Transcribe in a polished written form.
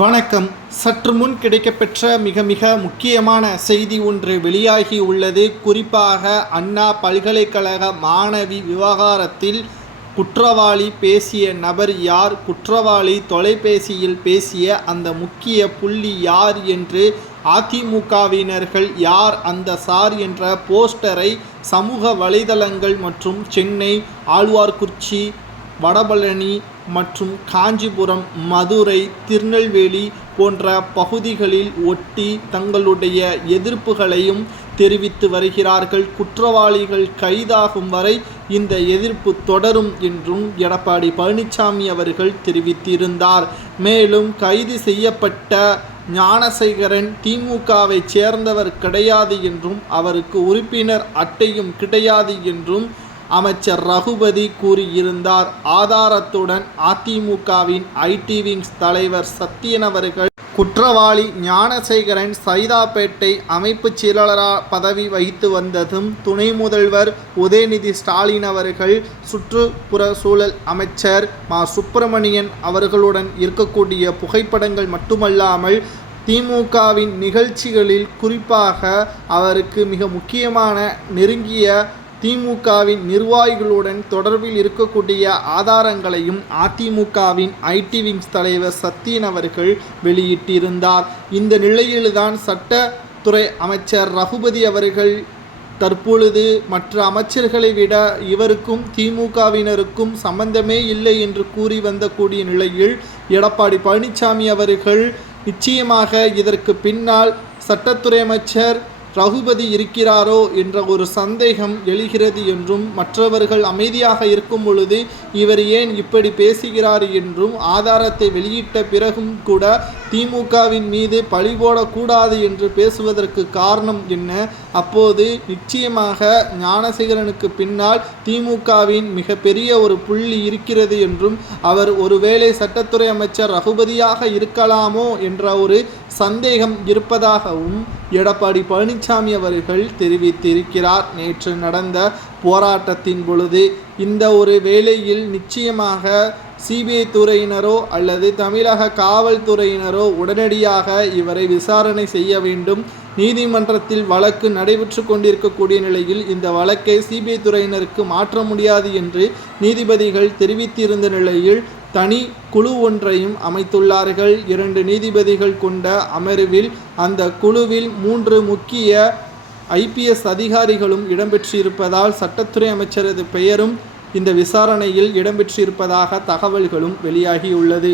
வணக்கம். சற்று முன் கிடைக்கப்பெற்ற மிக முக்கியமான செய்தி ஒன்று வெளியாகி உள்ளது. குறிப்பாக அண்ணா பல்கலைக்கழக மாணவி விவகாரத்தில் குற்றவாளி பேசிய நபர் யார், குற்றவாளி தொலைபேசியில் பேசிய அந்த முக்கிய புள்ளி யார் என்று அதிமுகவினர்கள் யார் அந்த சார் என்ற போஸ்டரை சமூக வலைதளங்கள் மற்றும் சென்னை, ஆழ்வார்குறிச்சி, வடபழனி மற்றும் காஞ்சிபுரம், மதுரை, திருநெல்வேலி போன்ற பகுதிகளில் ஒட்டி தங்களுடைய எதிர்ப்புகளையும் தெரிவித்து வருகிறார்கள். குற்றவாளிகள் கைதாகும் வரை இந்த எதிர்ப்பு தொடரும் என்றும் எடப்பாடி பழனிசாமி அவர்கள் தெரிவித்திருந்தார். மேலும் கைது செய்யப்பட்ட ஞானசேகரன் திமுகவை சேர்ந்தவர் கிடையாது என்றும் அவருக்கு உறுப்பினர் அட்டையும் கிடையாது என்றும் அமைச்சர் ரகுபதி கூறியிருந்தார். ஆதாரத்துடன் அதிமுகவின் ஐடி விங்ஸ் தலைவர் சத்யன் அவர்கள் குற்றவாளி ஞானசேகரன் சைதாப்பேட்டை அமைப்பு செயலாளர் பதவி வகித்து வந்ததும் துணை முதல்வர் உதயநிதி ஸ்டாலின் அவர்கள் சுற்றுப்புற சூழல் அமைச்சர் மா சுப்பிரமணியன் அவர்களுடன் இருக்கக்கூடிய புகைப்படங்கள் மட்டுமல்லாமல் திமுகவின் நிகழ்ச்சிகளில் குறிப்பாக அவருக்கு மிக முக்கியமான நெருங்கிய திமுகவின் நிர்வாகிகளுடன் தொடர்பில் இருக்கக்கூடிய ஆதாரங்களையும் அதிமுகவின் ஐடி விங்ஸ் தலைவர் சத்யன் அவர்கள் வெளியிட்டிருந்தார். இந்த நிலையில்தான் சட்டத்துறை அமைச்சர் ரகுபதி அவர்கள் தற்பொழுது மற்ற அமைச்சர்களை விட இவருக்கும் திமுகவினருக்கும் சம்பந்தமே இல்லை என்று கூறி வந்தக்கூடிய நிலையில் எடப்பாடி பழனிசாமி அவர்கள் நிச்சயமாக இதற்கு பின்னால் சட்டத்துறை அமைச்சர் ரகுபதி இருக்கிறாரோ என்ற ஒரு சந்தேகம் எழுகிறது என்றும், மற்றவர்கள் அமைதியாக இருக்கும் பொழுது இவர் ஏன் இப்படி பேசுகிறார் என்றும், ஆதாரத்தை வெளியிட்ட பிறகும் கூட திமுகவின் மீது பழி போடக்கூடாது என்று பேசுவதற்கு காரணம் என்ன? அப்போது நிச்சயமாக ஞானசேகரனுக்கு பின்னால் திமுகவின் மிகப்பெரிய ஒரு புள்ளி இருக்கிறது என்றும், அவர் ஒருவேளை சட்டத்துறை அமைச்சர் ரகுபதியாக இருக்கலாமோ என்ற ஒரு சந்தேகம் இருப்பதாகவும் எடப்பாடி பழனிசாமி அவர்கள் தெரிவித்திருக்கிறார். நேற்று நடந்த போராட்டத்தின் பொழுது இந்த ஒரு வேளையில் நிச்சயமாக சிபிஐ துறையினரோ அல்லது தமிழக காவல்துறையினரோ உடனடியாக இவரை விசாரணை செய்ய வேண்டும். நீதிமன்றத்தில் வழக்கு நடைபெற்று கொண்டிருக்கக்கூடிய நிலையில் இந்த வழக்கை சிபிஐ துறையினருக்கு மாற்ற முடியாது என்று நீதிபதிகள் தெரிவித்திருந்த நிலையில் தனி குழு ஒன்றையும் அமைத்துள்ளார்கள். 2 நீதிபதிகள் கொண்ட அமர்வில் அந்த குழுவில் 3 முக்கிய IPS அதிகாரிகளும் இடம்பெற்றிருப்பதால் சட்டத்துறை அமைச்சரது பெயரும் இந்த விசாரணையில் இடம்பெற்றிருப்பதாக தகவல்களும் வெளியாகியுள்ளது.